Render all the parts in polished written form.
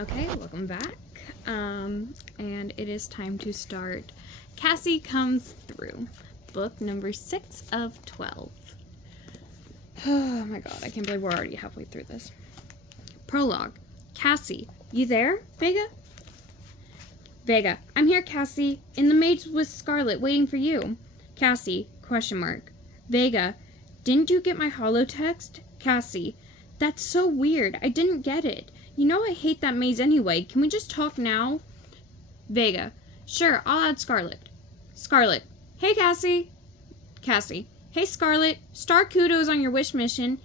Okay, welcome back. And it is time to start Cassie Comes Through, book number 6 of 12. Oh my god, I can't believe we're already halfway through this. Prologue. Cassie, you there, Vega? Vega, I'm here, Cassie, in the maze with Scarlet, waiting for you. Cassie, question mark. Vega, didn't you get my holotext? Cassie, that's so weird, I didn't get it. You know I hate that maze anyway. Can we just talk now? Vega. Sure, I'll add Scarlet. Scarlet. Hey, Cassie. Cassie. Hey, Scarlet. Star kudos on your wish mission.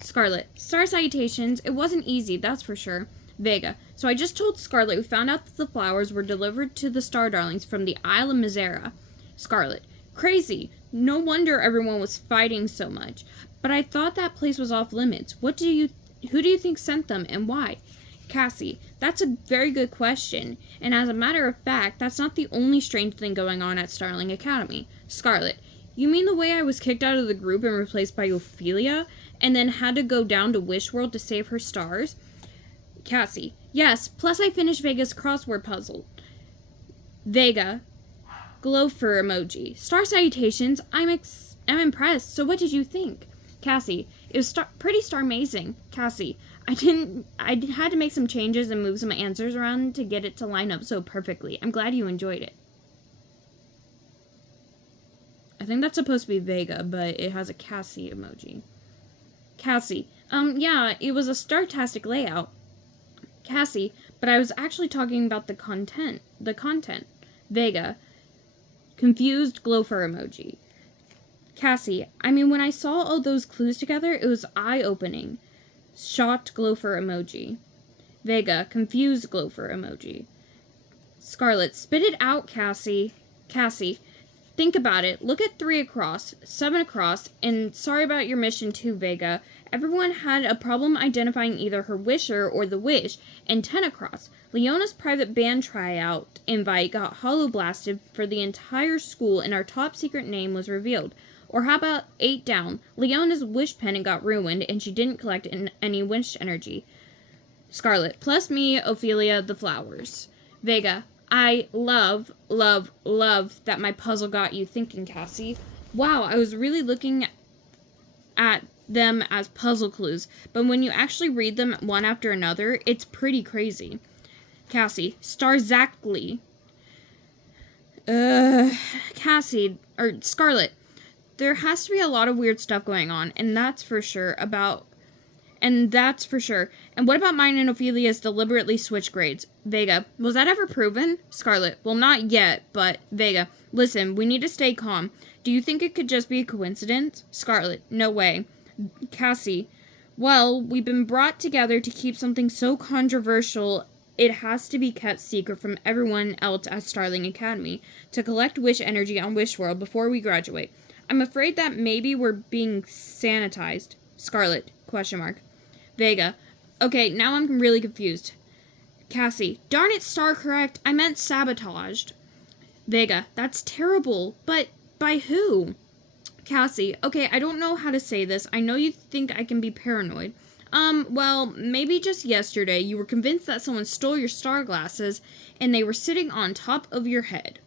Scarlet. Star salutations. It wasn't easy, that's for sure. Vega. So I just told Scarlet we found out that the flowers were delivered to the Star Darlings from the Isle of Mizera. Scarlet. Crazy. No wonder everyone was fighting so much. But I thought that place was off limits. Who do you think sent them and why? Cassie, that's a very good question, and as a matter of fact, that's not the only strange thing going on at Starling Academy. Scarlet, you mean the way I was kicked out of the group and replaced by Ophelia, and then had to go down to Wish World to save her stars? Cassie, yes, plus I finished Vega's crossword puzzle. Vega, glow fur emoji. Star salutations, I'm impressed, so what did you think? Cassie, it was pretty star-mazing. Cassie, I had to make some changes and move some answers around to get it to line up so perfectly. I'm glad you enjoyed it. I think that's supposed to be Vega, but it has a Cassie emoji. Cassie, yeah, it was a star-tastic layout. Cassie, but I was actually talking about the content. Vega, confused glow fur emoji. Cassie, I mean, when I saw all those clues together, it was eye-opening. Shocked glow fur emoji. Vega, confused glow fur emoji. Scarlet, spit it out, Cassie. Cassie, think about it. Look at 3 across, 7 across, and sorry about your mission too, Vega. Everyone had a problem identifying either her wisher or the wish, and 10 across. Leona's private band tryout invite got hollow-blasted for the entire school, and our top secret name was revealed. Or how about 8 down? Leona's wish pendant got ruined, and she didn't collect any wish energy. Scarlet, plus me, Ophelia, the flowers. Vega, I love that my puzzle got you thinking, Cassie. Wow, I was really looking at them as puzzle clues, but when you actually read them one after another, it's pretty crazy. Cassie, Starzactly. Scarlet. There has to be a lot of weird stuff going on, and that's for sure. And what about mine and Ophelia's deliberately switched grades? Vega, was that ever proven? Scarlet, well, not yet, but Vega, listen, we need to stay calm. Do you think it could just be a coincidence? Scarlet, no way. Cassie, well, we've been brought together to keep something so controversial it has to be kept secret from everyone else at Starling Academy to collect wish energy on Wish World before we graduate. I'm afraid that maybe we're being sanitized. Scarlet, question mark. Vega, okay, now I'm really confused. Cassie, darn it, Star correct, I meant sabotaged. Vega, that's terrible, but by who? Cassie, okay, I don't know how to say this. I know you think I can be paranoid. Well, maybe just yesterday you were convinced that someone stole your star glasses and they were sitting on top of your head.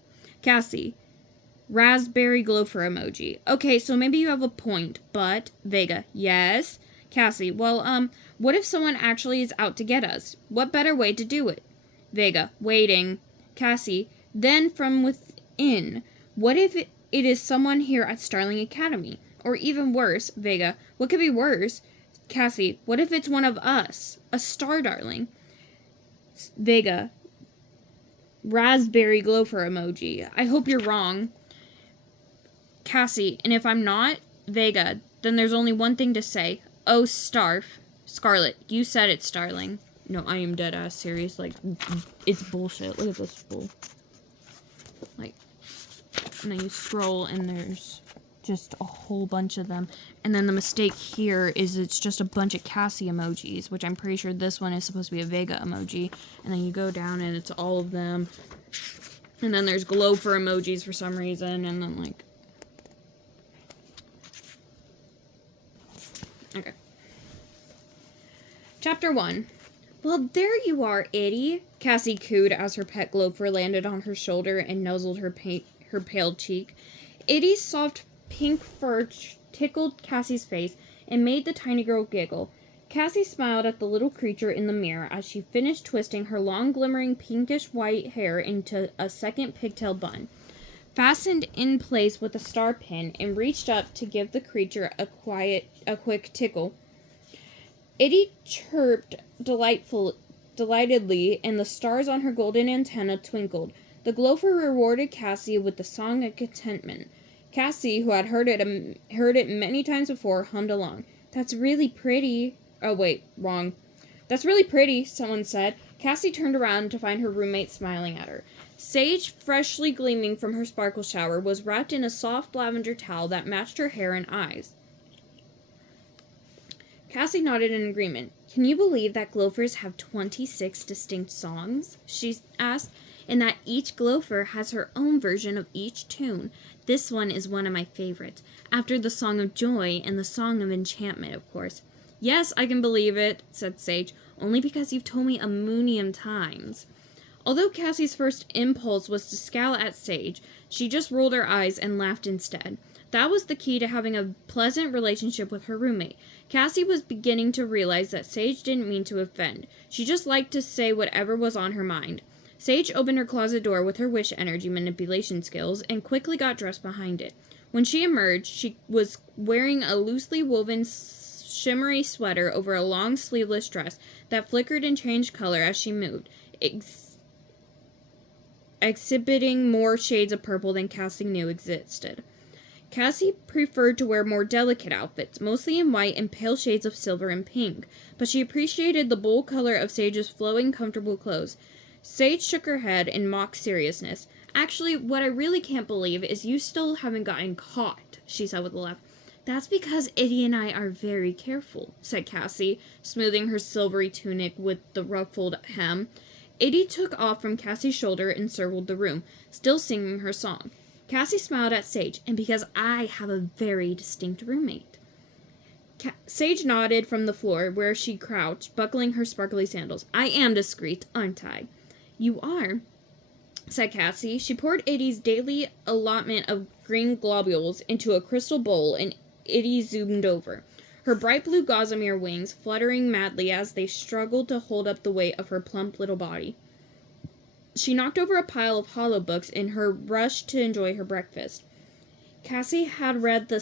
Cassie, raspberry glow fur emoji. Okay, so maybe you have a point, but Vega, yes. Cassie, well, what if someone actually is out to get us? What better way to do it? Vega, waiting. Cassie, then from within. What if it is someone here at Starling Academy? Or even worse, Vega, what could be worse? Cassie, what if it's one of us? A star darling? Vega, raspberry glow fur emoji. I hope you're wrong. Cassie, and if I'm not, Vega, then there's only one thing to say. Oh, Starf. Scarlet, you said it, Starling. No, I am dead ass serious. Like, it's bullshit. Look at this bull. Like, and then you scroll and there's just a whole bunch of them. And then the mistake here is it's just a bunch of Cassie emojis, which I'm pretty sure this one is supposed to be a Vega emoji. And then you go down and it's all of them. And then there's glow for emojis for some reason. And then, like, okay. Chapter 1. Well, there you are, Itty, Cassie cooed as her pet gopher landed on her shoulder and nuzzled her pale cheek. Itty's soft pink fur tickled Cassie's face and made the tiny girl giggle. Cassie smiled at the little creature in the mirror as she finished twisting her long, glimmering pinkish-white hair into a second pigtail bun, fastened in place with a star pin, and reached up to give the creature a quick tickle. Itty chirped delightedly, and the stars on her golden antenna twinkled. The gopher rewarded Cassie with the song of contentment. Cassie, who had heard it many times before, hummed along. "That's really pretty." Oh, wait, wrong. "That's really pretty," someone said. Cassie turned around to find her roommate smiling at her. Sage, freshly gleaming from her sparkle shower, was wrapped in a soft lavender towel that matched her hair and eyes. Cassie nodded in agreement. "Can you believe that gophers have 26 distinct songs?" she asked, "and that each gopher has her own version of each tune. This one is one of my favorites, after the Song of Joy and the Song of Enchantment, of course." "Yes, I can believe it," said Sage, "only because you've told me a million times." Although Cassie's first impulse was to scowl at Sage, she just rolled her eyes and laughed instead. That was the key to having a pleasant relationship with her roommate. Cassie was beginning to realize that Sage didn't mean to offend. She just liked to say whatever was on her mind. Sage opened her closet door with her wish energy manipulation skills and quickly got dressed behind it. When she emerged, she was wearing a loosely woven shimmery sweater over a long sleeveless dress that flickered and changed color as she moved, exhibiting more shades of purple than Cassie knew existed. Cassie preferred to wear more delicate outfits, mostly in white and pale shades of silver and pink, but she appreciated the bold color of Sage's flowing, comfortable clothes. Sage shook her head in mock seriousness. "Actually, what I really can't believe is you still haven't gotten caught," she said with a laugh. "That's because Itty and I are very careful," said Cassie, smoothing her silvery tunic with the ruffled hem. Itty took off from Cassie's shoulder and circled the room, still singing her song. Cassie smiled at Sage, "and because I have a very distinct roommate." Sage nodded from the floor, where she crouched, buckling her sparkly sandals. "I am discreet, aren't I?" "You are," said Cassie. She poured Itty's daily allotment of green globules into a crystal bowl, and Itty zoomed over, her bright blue gossamer wings fluttering madly as they struggled to hold up the weight of her plump little body. She knocked over a pile of hollow books in her rush to enjoy her breakfast. Cassie had read the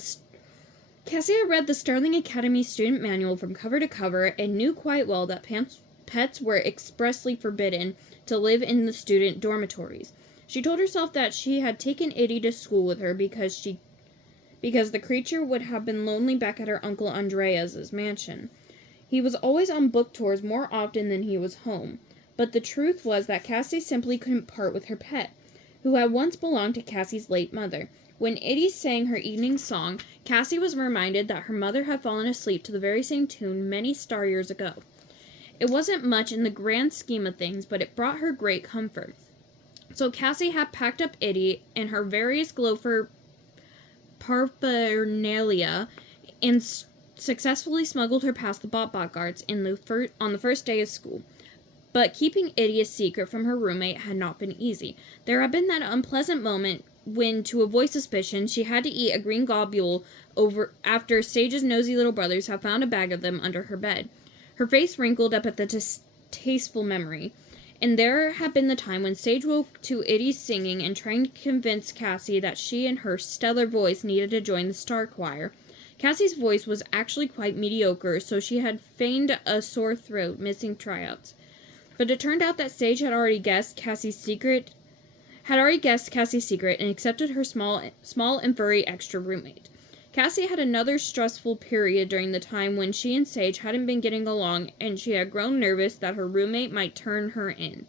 Sterling Academy student manual from cover to cover and knew quite well that pets were expressly forbidden to live in the student dormitories. She told herself that she had taken Itty to school with her because the creature would have been lonely back at her Uncle Andreas's mansion. He was always on book tours more often than he was home. But the truth was that Cassie simply couldn't part with her pet, who had once belonged to Cassie's late mother. When Itty sang her evening song, Cassie was reminded that her mother had fallen asleep to the very same tune many star years ago. It wasn't much in the grand scheme of things, but it brought her great comfort. So Cassie had packed up Itty and her various gopher paraphernalia and successfully smuggled her past the Bot guards on the first day of school. But keeping Itty a secret from her roommate had not been easy. There had been that unpleasant moment when, to avoid suspicion, she had to eat a green globule after Sage's nosy little brothers had found a bag of them under her bed. Her face wrinkled up at the distasteful memory. And there had been the time when Sage woke to Itty's singing and trying to convince Cassie that she and her stellar voice needed to join the star choir. Cassie's voice was actually quite mediocre, so she had feigned a sore throat, missing tryouts. But it turned out that Sage had already guessed Cassie's secret and accepted her small and furry extra roommate. Cassie had another stressful period during the time when she and Sage hadn't been getting along, and she had grown nervous that her roommate might turn her in.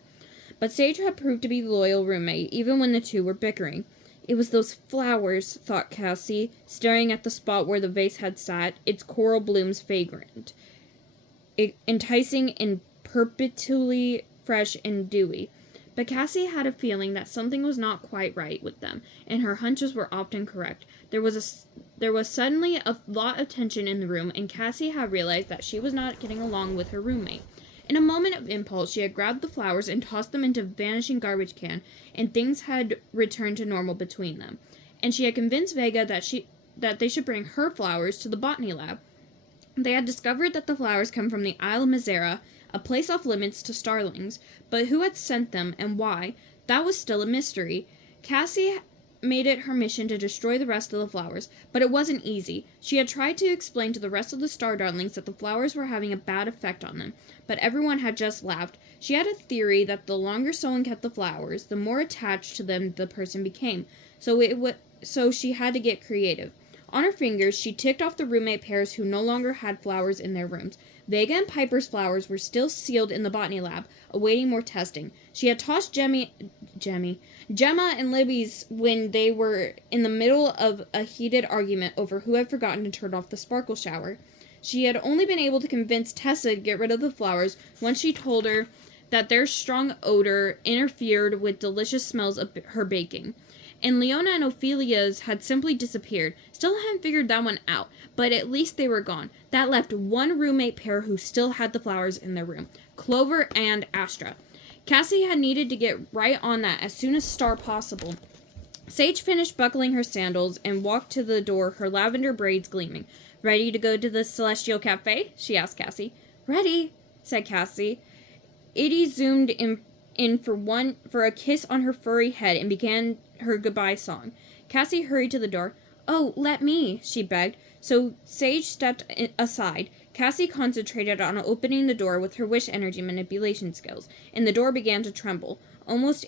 But Sage had proved to be a loyal roommate, even when the two were bickering. "It was those flowers," thought Cassie, staring at the spot where the vase had sat, its coral blooms fragrant, enticing and perpetually fresh and dewy. But Cassie had a feeling that something was not quite right with them, and her hunches were often correct. There was suddenly a lot of tension in the room, and Cassie had realized that she was not getting along with her roommate. In a moment of impulse, she had grabbed the flowers and tossed them into a vanishing garbage can, and things had returned to normal between them. And she had convinced Vega that they should bring her flowers to the botany lab. They had discovered that the flowers come from the Isle of Mizera, a place off limits to starlings, but who had sent them and why, that was still a mystery. Cassie made it her mission to destroy the rest of the flowers, but it wasn't easy. She had tried to explain to the rest of the star darlings that the flowers were having a bad effect on them, but everyone had just laughed. She had a theory that the longer someone kept the flowers, the more attached to them the person became, so she had to get creative. On her fingers, she ticked off the roommate pairs who no longer had flowers in their rooms. Vega and Piper's flowers were still sealed in the botany lab, awaiting more testing. She had tossed Gemma and Libby's when they were in the middle of a heated argument over who had forgotten to turn off the sparkle shower. She had only been able to convince Tessa to get rid of the flowers once she told her that their strong odor interfered with delicious smells of her baking. And Leona and Ophelia's had simply disappeared. Still hadn't figured that one out, but at least they were gone. That left one roommate pair who still had the flowers in their room, Clover and Astra. Cassie had needed to get right on that as soon as possible. Sage finished buckling her sandals and walked to the door, her lavender braids gleaming. "Ready to go to the Celestial Cafe?" she asked Cassie. "Ready," said Cassie. Itty zoomed in for a kiss on her furry head and began her goodbye song. Cassie hurried to the door. "Oh, let me," she begged. So Sage stepped aside. Cassie concentrated on opening the door with her wish energy manipulation skills, and the door began to tremble, almost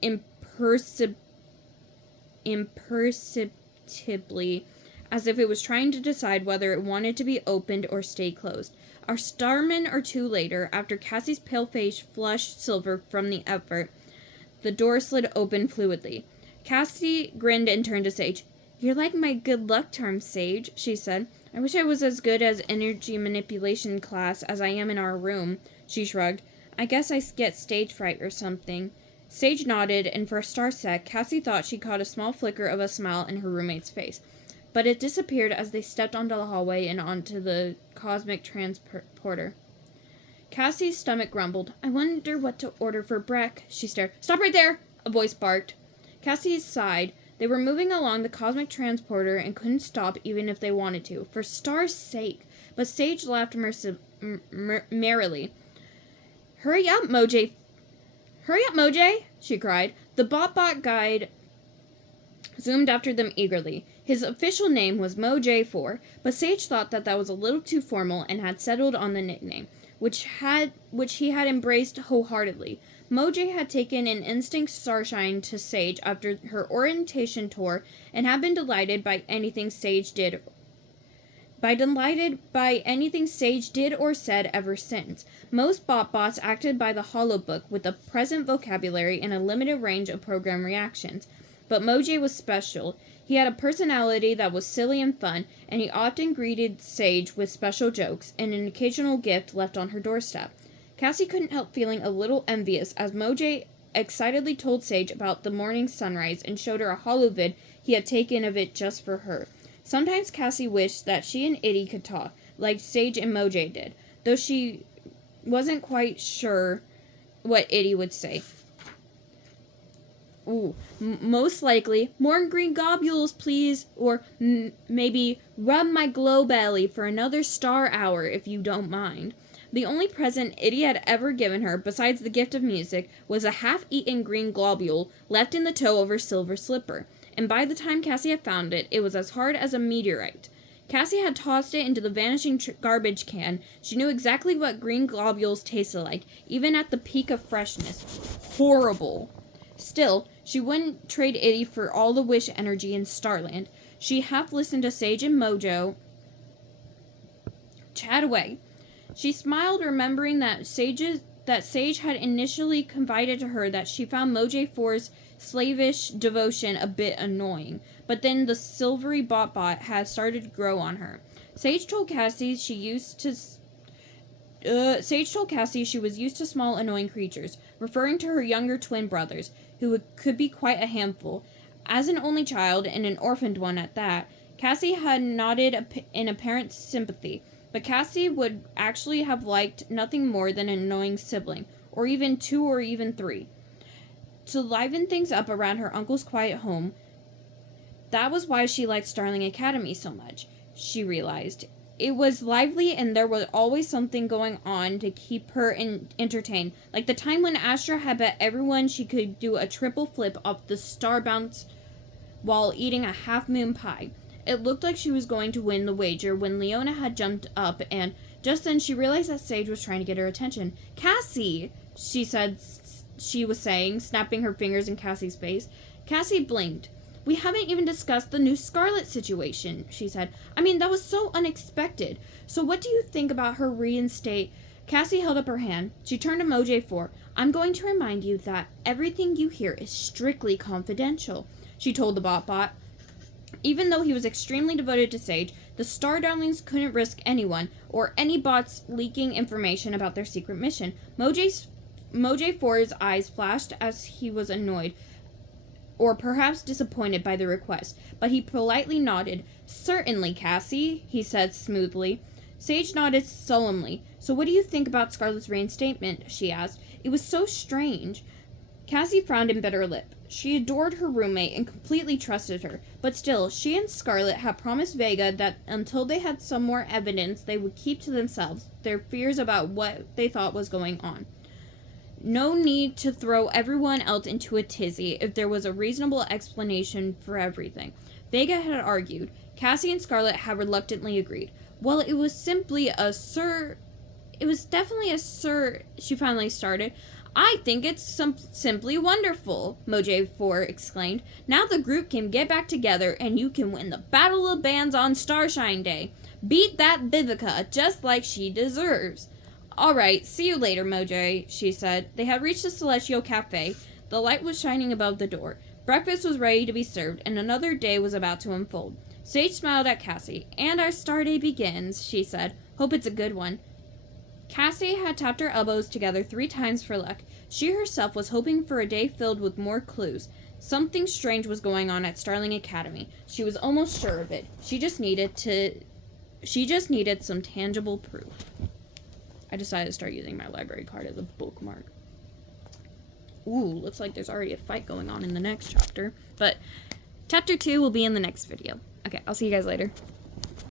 imperceptibly, as if it was trying to decide whether it wanted to be opened or stay closed. A starman or two later, after Cassie's pale face flushed silver from the effort, the door slid open fluidly. Cassie grinned and turned to Sage. "You're like my good luck charm, Sage," she said. "I wish I was as good as energy manipulation class as I am in our room." She shrugged. "I guess I get stage fright or something." Sage nodded, and for a star sec, Cassie thought she caught a small flicker of a smile in her roommate's face. But it disappeared as they stepped onto the hallway and onto the cosmic transporter. Cassie's stomach grumbled. "I wonder what to order for Breck." She stared. "Stop right there!" a voice barked. Cassie sighed. They were moving along the cosmic transporter and couldn't stop even if they wanted to, for Star's sake. But Sage laughed merrily. Hurry up, Moj! She cried. The Bot guide zoomed after them eagerly. His official name was Moj4, but Sage thought that was a little too formal and had settled on the nickname, which he had embraced wholeheartedly. Moj had taken an instinct starshine to Sage after her orientation tour and had been delighted by anything Sage did or said ever since. Most Botbots acted by the holobook with a present vocabulary and a limited range of program reactions. But Moj was special. He had a personality that was silly and fun, and he often greeted Sage with special jokes and an occasional gift left on her doorstep. Cassie couldn't help feeling a little envious as Moj excitedly told Sage about the morning sunrise and showed her a holovid he had taken of it just for her. Sometimes Cassie wished that she and Itty could talk, like Sage and Moj did, though she wasn't quite sure what Itty would say. Most likely, "More green globules, please," or maybe "Rub my glow belly for another star hour, if you don't mind." The only present Itty had ever given her, besides the gift of music, was a half-eaten green globule left in the toe of her silver slipper, and by the time Cassie had found it, it was as hard as a meteorite. Cassie had tossed it into the vanishing garbage can. She knew exactly what green globules tasted like, even at the peak of freshness. Horrible. Still, she wouldn't trade Itty for all the wish energy in Starland. She half listened to Sage and Mojo chat away. She smiled, remembering that Sage had initially confided to her that she found Moj4's slavish devotion a bit annoying, but then the silvery Botbot had started to grow on her. Sage told Cassie she was used to small, annoying creatures, referring to her younger twin brothers, who could be quite a handful. As an only child, and an orphaned one at that, Cassie had nodded in apparent sympathy, but Cassie would actually have liked nothing more than an annoying sibling, or even 2 or even 3. To liven things up around her uncle's quiet home, that was why she liked Starling Academy so much, she realized. It was lively and there was always something going on to keep her entertained. Like the time when Astra had bet everyone she could do a triple flip off the star bounce while eating a half-moon pie. It looked like she was going to win the wager when Leona had jumped up, and just then she realized that Sage was trying to get her attention. "Cassie," she was saying, snapping her fingers in Cassie's face. Cassie blinked. "We haven't even discussed the new Scarlet situation," she said. "I mean, that was so unexpected. So what do you think about her reinstate?" Cassie held up her hand. She turned to Moj 4. "I'm going to remind you that everything you hear is strictly confidential," she told the bot. Even though he was extremely devoted to Sage, the Star Darlings couldn't risk anyone or any bots leaking information about their secret mission. Moj 4's eyes flashed as he was annoyed, or perhaps disappointed by the request, but he politely nodded. "Certainly, Cassie," he said smoothly. Sage nodded solemnly. "So what do you think about Scarlet's reinstatement?" she asked. "It was so strange." Cassie frowned and bit her lip. She adored her roommate and completely trusted her, but still, she and Scarlet had promised Vega that until they had some more evidence, they would keep to themselves their fears about what they thought was going on. No need to throw everyone else into a tizzy if there was a reasonable explanation for everything. Vega had argued. Cassie and Scarlet had reluctantly agreed. "Well, it was definitely a sir," she finally started. "I think it's simply wonderful," Moj 4 exclaimed. "Now the group can get back together and you can win the Battle of Bands on Starshine Day. Beat that Vivica just like she deserves." "All right, see you later, Moj," she said. They had reached the Celestial Cafe. The light was shining above the door. Breakfast was ready to be served, and another day was about to unfold. Sage smiled at Cassie. "And our star day begins," she said. "Hope it's a good one." Cassie had tapped her elbows together 3 times for luck. She herself was hoping for a day filled with more clues. Something strange was going on at Starling Academy. She was almost sure of it. She just needed some tangible proof. I decided to start using my library card as a bookmark. Ooh, looks like there's already a fight going on in the next chapter. But chapter 2 will be in the next video. Okay, I'll see you guys later.